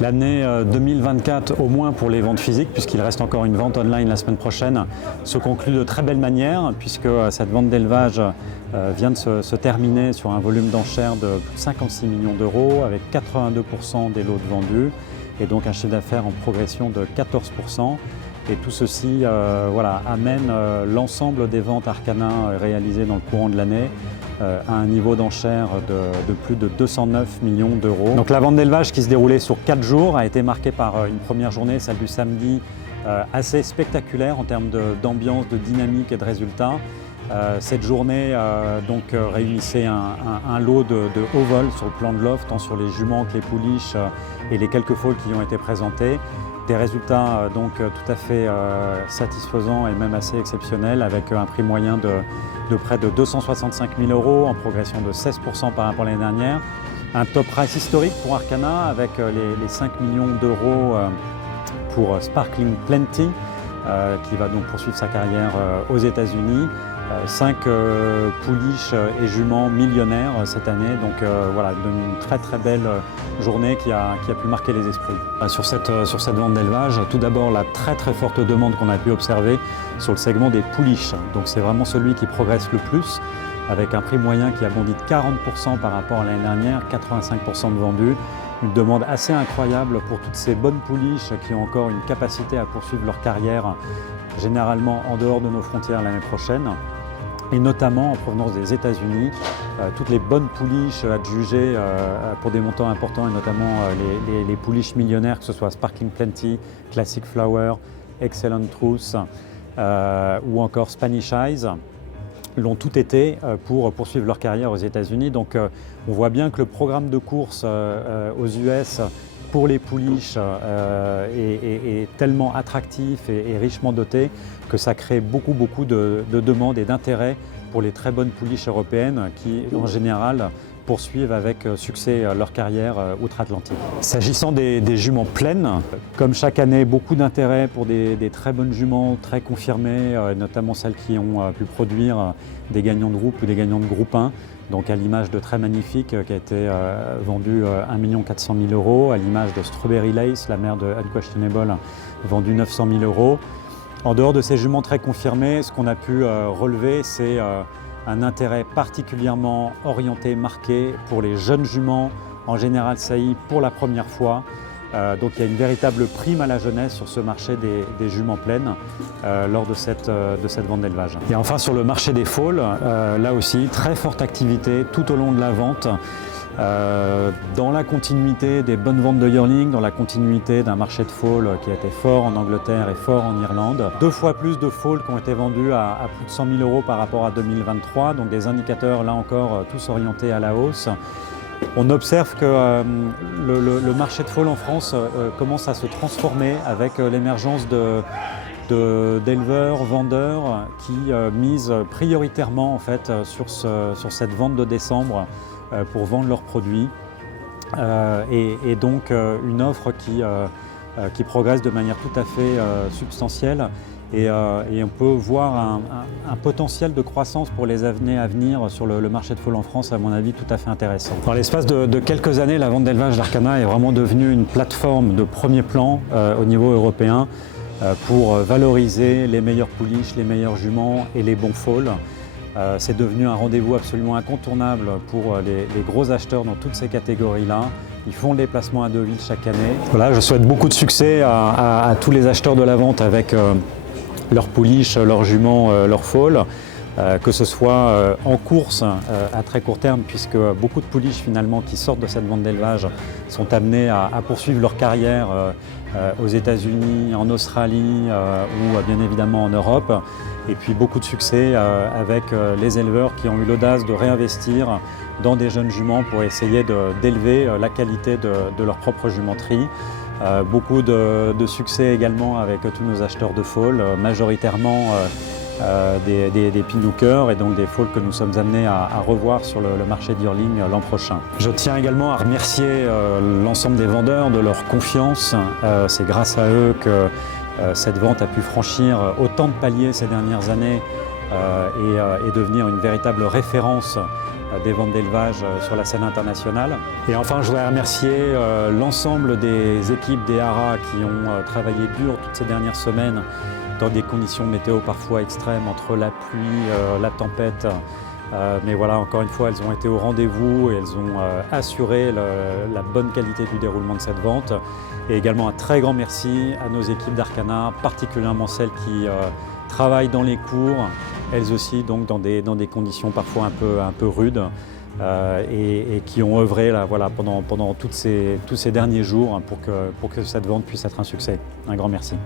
L'année 2024, au moins pour les ventes physiques, puisqu'il reste encore une vente online la semaine prochaine, se conclut de très belle manière, puisque cette vente d'élevage vient de se terminer sur un volume d'enchères de plus de 56 millions d'euros, avec 82% des lots vendus, et donc un chiffre d'affaires en progression de 14%. Et tout ceci amène l'ensemble des ventes Arcana réalisées dans le courant de l'année à un niveau d'enchères de plus de 209 millions d'euros. Donc la vente d'élevage qui se déroulait sur 4 jours a été marquée par une première journée, celle du samedi, assez spectaculaire en termes d'ambiance, de dynamique et de résultats. Cette journée réunissait un lot de haut vol sur le plan de l'offre, tant sur les juments que les pouliches et les quelques foals qui ont été présentés. Des résultats tout à fait satisfaisants et même assez exceptionnels, avec un prix moyen de près de 265 000 euros, en progression de 16% par rapport à l'année dernière. Un top price historique pour Arcana, avec les 5 millions d'euros pour Sparkling Plenty, qui va donc poursuivre sa carrière aux États-Unis. 5 pouliches et juments millionnaires cette année, donc une très belle journée qui a pu marquer les esprits. Sur cette vente d'élevage, tout d'abord la très forte demande qu'on a pu observer sur le segment des pouliches. Donc c'est vraiment celui qui progresse le plus, avec un prix moyen qui a bondi de 40% par rapport à l'année dernière, 85% de vendus. Une demande assez incroyable pour toutes ces bonnes pouliches qui ont encore une capacité à poursuivre leur carrière, généralement en dehors de nos frontières l'année prochaine, et notamment en provenance des États-Unis. Toutes les bonnes pouliches adjugées pour des montants importants, et notamment les pouliches millionnaires, que ce soit Sparkling Plenty, Classic Flower, Excellent Truth ou encore Spanish Eyes, l'ont tout été pour poursuivre leur carrière aux États-Unis. Donc on voit bien que le programme de course aux US pour les pouliches est tellement attractif et richement doté que ça crée beaucoup de demandes et d'intérêt pour les très bonnes pouliches européennes qui, en général, poursuivent avec succès leur carrière outre-Atlantique. S'agissant des juments pleines, comme chaque année, beaucoup d'intérêt pour des très bonnes juments, très confirmées, notamment celles qui ont pu produire des gagnants de groupe ou des gagnants de groupe 1. Donc à l'image de Très Magnifique qui a été vendu 1 400 000 euros, à l'image de Strawberry Lace, la mère de Unquestionable, vendu 900 000 euros. En dehors de ces juments très confirmés, ce qu'on a pu relever, c'est un intérêt particulièrement orienté, marqué pour les jeunes juments, en général saillies pour la première fois. Donc il y a une véritable prime à la jeunesse sur ce marché des juments pleines lors de cette vente d'élevage. Et enfin sur le marché des foals, là aussi très forte activité tout au long de la vente. Dans la continuité des bonnes ventes de yearling, dans la continuité d'un marché de foals qui a été fort en Angleterre et fort en Irlande. 2 fois plus de foals qui ont été vendus à plus de 100 000 euros par rapport à 2023, donc des indicateurs là encore tous orientés à la hausse. On observe que le marché de foals en France commence à se transformer avec l'émergence d'éleveurs, vendeurs qui misent prioritairement en fait, sur cette vente de décembre pour vendre leurs produits et donc une offre qui progresse de manière tout à fait substantielle et on peut voir un potentiel de croissance pour les années à venir sur le marché de foals en France, à mon avis, tout à fait intéressant. Dans l'espace de quelques années, la vente d'élevage d'Arcana est vraiment devenue une plateforme de premier plan au niveau européen pour valoriser les meilleures pouliches, les meilleurs juments et les bons foals. C'est devenu un rendez-vous absolument incontournable pour les gros acheteurs dans toutes ces catégories-là. Ils font des placements à Deauville chaque année. Voilà, je souhaite beaucoup de succès à tous les acheteurs de la vente avec leurs pouliches, leurs juments, leurs foals, que ce soit en course à très court terme, puisque beaucoup de pouliches finalement qui sortent de cette vente d'élevage sont amenées à poursuivre leur carrière aux États-Unis, en Australie ou bien évidemment en Europe. Et puis beaucoup de succès avec les éleveurs qui ont eu l'audace de réinvestir dans des jeunes juments pour essayer d'élever la qualité de leur propre jumenterie. Beaucoup de succès également avec tous nos acheteurs de foals, majoritairement des pin-hookers et donc des foals que nous sommes amenés à revoir sur le marché de yearling l'an prochain. Je tiens également à remercier l'ensemble des vendeurs de leur confiance. C'est grâce à eux que cette vente a pu franchir autant de paliers ces dernières années et devenir une véritable référence des ventes d'élevage sur la scène internationale. Et enfin, je voudrais remercier l'ensemble des équipes des haras qui ont travaillé dur toutes ces dernières semaines dans des conditions météo parfois extrêmes, entre la pluie, la tempête. Mais voilà, encore une fois, elles ont été au rendez-vous et elles ont assuré la bonne qualité du déroulement de cette vente. Et également un très grand merci à nos équipes d'Arcana, particulièrement celles qui travaillent dans les cours, elles aussi donc dans des conditions parfois un peu rudes et qui ont œuvré là, voilà, pendant tous ces derniers jours pour que cette vente puisse être un succès. Un grand merci.